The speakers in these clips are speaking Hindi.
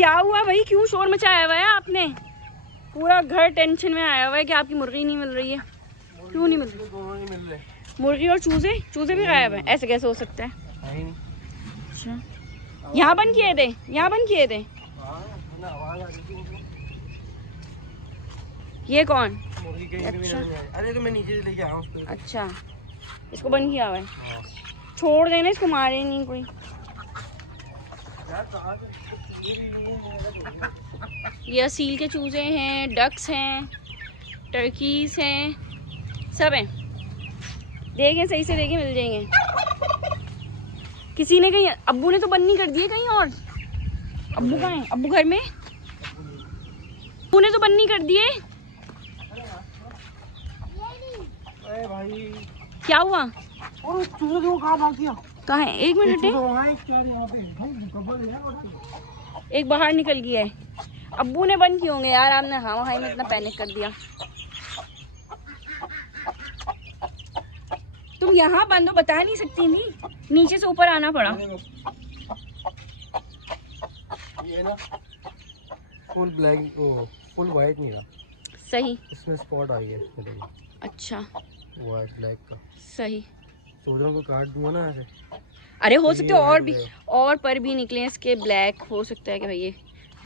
क्या हुआ भाई, क्यों शोर मचाया हुआ है आपने? पूरा घर टेंशन में आया हुआ है कि आपकी मुर्गी नहीं मिल रही है। क्यों नहीं मिल रही? दोनों नहीं मिल रहे। मुर्गी और चूजे, चूजे भी गायब हैं। ऐसे कैसे हो सकता है? अच्छा, यहाँ बंद किए थे, यहाँ बंद किए थे। ये कौन? मुर्गी कहीं भी नहीं है। अरे तो मैं नीचे से लेके आया हूँ उसको। अच्छा, इसको बंद किया हुआ है। छोड़ देना इसको, मारे नहीं कोई। ये असील के चूजे हैं, डक्स हैं, टर्कीज हैं, सब हैं। देखें सही से, देखें मिल जाएंगे। किसी ने कहीं, अब्बू ने तो बंद नहीं कर दिए कहीं और। अब्बू कहाँ हैं? अब्बू घर में? अब्बू ने तो बंद नहीं कर दिए। अरे भाई क्या हुआ? और चूहे को कहाँ भाग गया? कहाँ है? एक मिनट है, एक बाहर निकल गया है। अब्बू ने बंद किए होंगे यार, आपने हाँ वहाँ में इतना पैनिक कर दिया। तुम यहाँ बंद हो, बता नहीं सकती नहीं, नीचे से ऊपर आना पड़ा। ये ना फुल ब्लैक, फुल वाइट नहीं रहा। सही, इसमें स्पॉट आ गया। अच्छा वाइट ब्लैक का सही। सोच रहा हूँ काट दूंगा ना ऐसे। अरे हो सकते हो और भी, और पर भी निकले इसके ब्लैक। हो सकता है कि भाई ये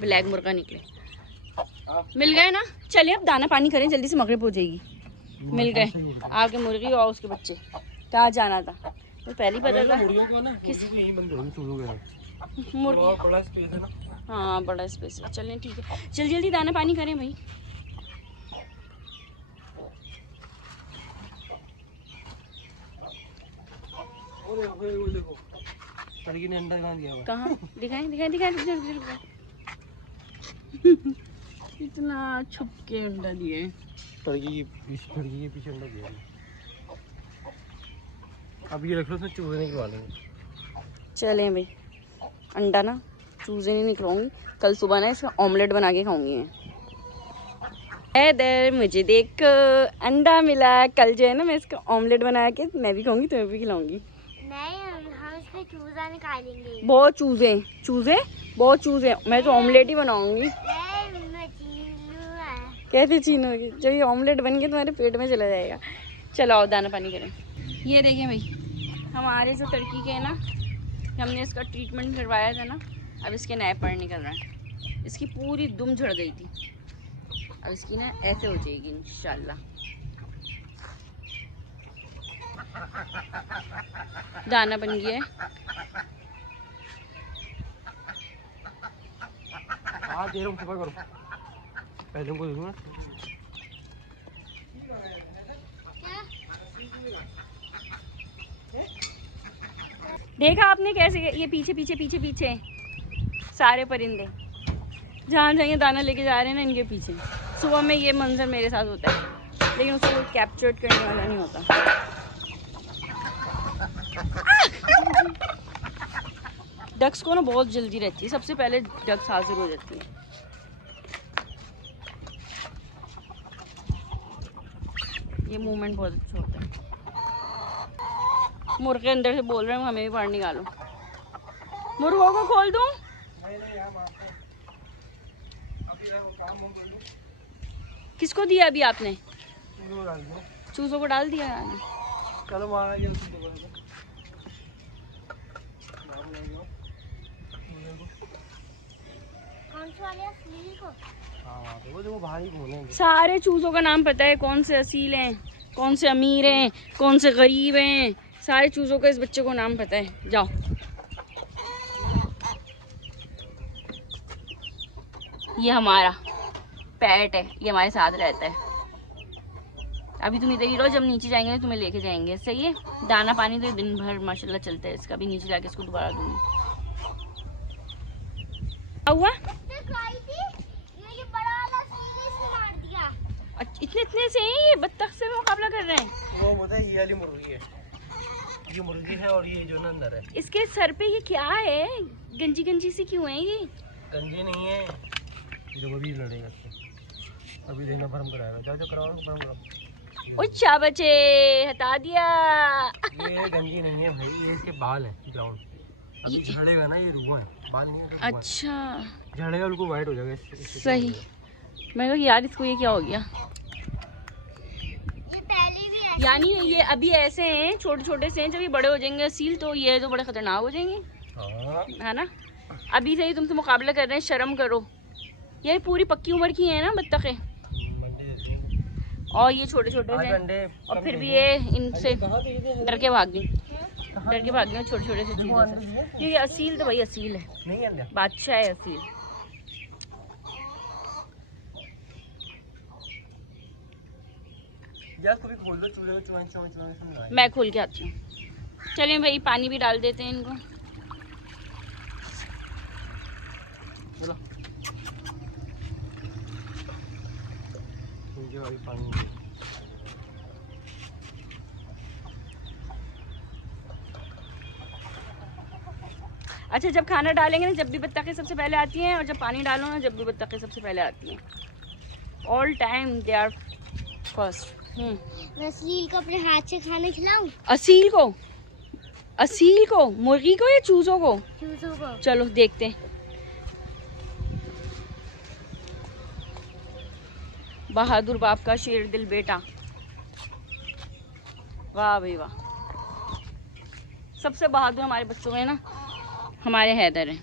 ब्लैक मुर्गा निकले। मिल गए ना? चलिए अब दाना पानी करें, जल्दी से मगरिब हो जाएगी। मिल गए आपके मुर्गी और उसके बच्चे। कहाँ जाना था तो पहले ही पता था। मुर्गी बड़ा स्पेस है ना। हाँ बड़ा स्पेस है। चलें ठीक है, जल्दी जल्दी दाना पानी करें भाई। वो देखो लड़की ने अंडा कहाँ दिया हुआ है। कहाँ? दिखाएं दिखाएं दिखाएं, दिखाएं। इतना छुप के अंडा दिए। लड़की के पीछे अंडा दिया है। अब ये रख लो, उसमें चूहे नहीं निकलवाएंगे। चलें भाई, अंडा ना चूजे नहीं निकलवाऊंगी। कल सुबह ना इसका ऑमलेट बना के खाऊंगी मैं। इधर मुझे देख, अंडा मिला। कल जो है ना मैं इसका ऑमलेट बना के मैं भी खाऊंगी, तुम्हें भी खिलाऊंगी। नहीं, हम इसमें चूजा निकालेंगे। बहुत चूजे, चूजे बहुत चूजे। मैं तो ऑमलेट ही बनाऊंगी। कैसे छीनोगी? जब ये ऑमलेट बन के तुम्हारे पेट में चला जाएगा। चलो आओ दाना पानी करें। ये देखें भाई, हमारे जो टर्की के है ना, हमने इसका ट्रीटमेंट करवाया था ना, अब इसके नए पर निकल रहे हैं। इसकी पूरी दुम झड़ गई थी, अब इसकी ना ऐसे हो जाएगी इंशाल्लाह। दाना बन गया है। हाँ दे रहा हूँ, सफा करो पहले उनको दूंगा। देखा आपने कैसे ये पीछे पीछे पीछे पीछे सारे परिंदे जहाँ जाएंगे दाना लेके जा रहे हैं ना इनके पीछे। सुबह में ये मंजर मेरे साथ होता है, लेकिन उसको कैप्चर करने वाला नहीं होता। डक्स को ना बहुत जल्दी रहती है, सबसे पहले डक्स हाजिर हो जाती है। ये मूवमेंट बहुत अच्छा होता है। मुर्गे अंदर से बोल रहे हैं हमें भी बाहर निकालो। मुर्गों को खोल दूं? किसको दिया अभी आपने? चूजों को डाल दिया यार। चलो सारे चूजों का नाम पता है, कौन से असील हैं, कौन से अमीर हैं, कौन से गरीब हैं। सारे चूजों का इस बच्चे को नाम पता है। जाओ ये हमारा पेट है, ये हमारे साथ रहता है। अभी तुम इधर ही रहो, जब नीचे जाएंगे तुम्हें लेके जाएंगे। सही है? दाना पानी तो दिन भर माशाल्लाह चलता है इसका। भी नीचे जाके इसको दोबारा दूंगी। क्या हुआ? इतने इतने से हैं ये, बत्तख से मुकाबला कर रहे हैं। वो पता है ये वाली मुर्गी है, ये मुर्गी है और ये जो ना अंदर है। इसके सर पे ये क्या है? गंजी गंजी सी क्यों है ये? गंजी नहीं है, जो भी लड़ेगा इससे। अभी देखना भरम कराएगा। जाओ जाओ कराओ भरम कराओ। अच्छा बचे, हटा दिया। ये गंजी नहीं है भाई, ये इसके बाल हैं ब्राउन। अभी झड़ेगा ना, ये रुआ है, बाल नहीं है। अच्छा झाड़ेगा बिल्कुल वाइट हो जाएगा सही। मैं कहा यार इसको ये क्या हो गया। ये पहले भी यानी ये अभी ऐसे हैं, छोटे छोटे से हैं, जब ये बड़े हो जाएंगे सील तो ये तो बड़े खतरनाक हो जाएंगे, है ना। अभी से ही तुमसे मुकाबला कर रहे हैं, शर्म करो। ये पूरी पक्की उम्र की है ना बत्तखें, और ये छोटे छोटे से, और फिर भी ये इनसे डर के भाग गई, छोटे छोटे से चीज़ों से। क्योंकि असील तो भाई असील है, बादशाह है असील। मैं खोल के आती हूँ। चलें भाई पानी भी डाल देते हैं इनको। चलो अच्छा, जब खाना डालेंगे ना, जब भी बत्तखें सबसे पहले आती हैं, और जब पानी डालो ना, जब भी बत्तखें सबसे पहले आती हैं। All time they are first. मैं असील को अपने हाथ से खाना खिलाऊं? असील को, मुर्गी को या चूजों को? चूजों को। चलो देखते हैं। बहादुर बाप का शेर दिल बेटा, वाह भाई वाह। सबसे बहादुर हमारे बच्चों में ना हमारे हैदर हैं।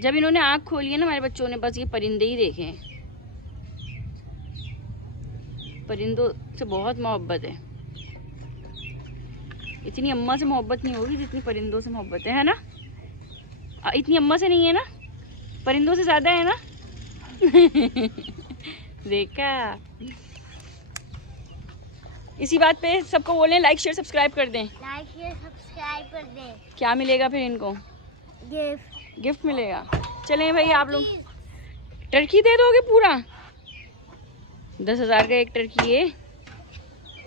जब इन्होंने आँख खोली है ना हमारे बच्चों ने, बस ये परिंदे ही देखे हैं। परिंदों से बहुत मोहब्बत है। इतनी अम्मा से मोहब्बत नहीं होगी जितनी परिंदों से मोहब्बत है ना। इतनी अम्मा से नहीं है ना, परिंदों से ज़्यादा है ना। देखा। इसी बात पे सबको बोलें लाइक शेयर सब्सक्राइब कर दें। लाइक शेयर सब्सक्राइब कर दें। क्या मिलेगा फिर इनको? गिफ्ट मिलेगा। चलें भाई, आप लोग टर्की दे दोगे पूरा? 10,000 का एक टर्की है।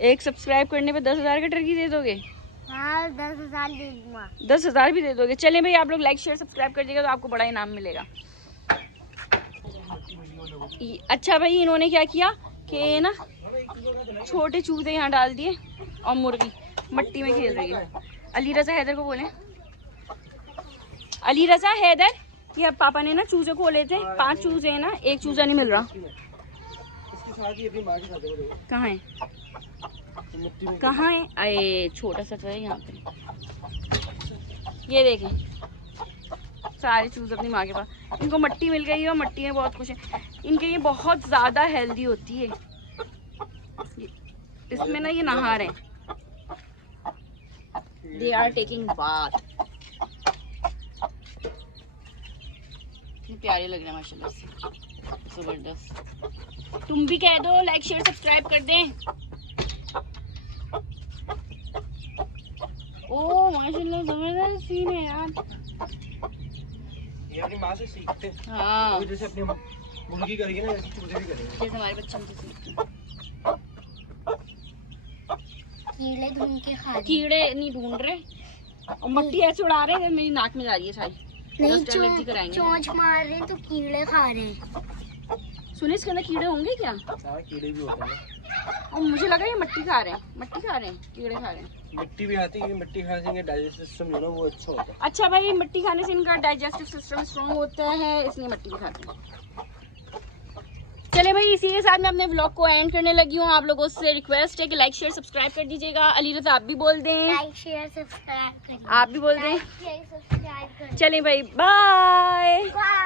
एक सब्सक्राइब करने पे 10,000 का टर्की दे दोगे? हाँ, 10,000 दे दूंगा। 10,000 भी दे दोगे? चलें भाई, आप लोग लाइक शेयर सब्सक्राइब कर दीजिएगा तो आपको बड़ा इनाम मिलेगा। अच्छा भाई, इन्होंने क्या किया कि ना छोटे चूजे यहाँ डाल दिए, और मुर्गी मट्टी में खेल रही है। अली रजा हैदर को बोले, अली रजा हैदर, ये अब पापा ने ना चूजे खोले थे, 5 चूजे हैं ना, एक चूजा नहीं मिल रहा। कहाँ है? कहाँ है? अरे छोटा सा तो है यहाँ पे। ये देखें, सारे चूजे अपनी माँ के पास। इनको मट्टी मिल गई है और मट्टी में बहुत खुश है। इनके ये बहुत ज़्यादा हेल्दी होती है। इसमें ना ये नहा रहे हैं, दे आर टेकिंग बाथ। प्यारे लग रहे हैं माशाल्लाह से, जबरदस्त। तुम भी कह दो लाइक शेयर सब्सक्राइब कर दें। ओ माशाल्लाह जबरदस्त सीन है यार। ये अपनी माँ से सीखते हैं। हाँ, जैसे अपनी मुर्गी करेगी ना, वैसे चूजे भी करेंगे। जैसे हमारे बच्चे हमसे सीखते हैं। कीड़े ढूंढ के खा रहे। कीड़े नहीं ढूंढ रहे, और मट्टी ऐसे उड़ा रहे हैं मेरी नाक में जा रही है सारी। नहीं, कराएंगे। चोंच मार रहे हैं तो कीड़े खा रहे हैं। सुनिए, इसके अंदर कीड़े होंगे क्या? हाँ, कीड़े भी होते हैं। और मुझे लगा ये मट्टी खा रहे हैं, मट्टी खा रहे हैं, कीड़े खा रहे हैं। मिट्टी भी आती है, मिट्टी खाने से डाइजेस्टिव सिस्टम जो है वो अच्छा होता है। अच्छा भाई, मिट्टी खाने से इनका डाइजेस्टिव सिस्टम स्ट्रॉन्ग होता है, इसलिए मिट्टी भी खाते हैं। चले भाई, इसी के साथ मैं अपने व्लॉग को एंड करने लगी हूँ। आप लोगों से रिक्वेस्ट है कि लाइक शेयर सब्सक्राइब कर दीजिएगा। अली रजा आप भी बोल दें। लाइक शेयर सब्सक्राइब करें। आप भी बोल दें। लाइक शेयर सब्सक्राइब करें। चलें भाई, बाय। बाय।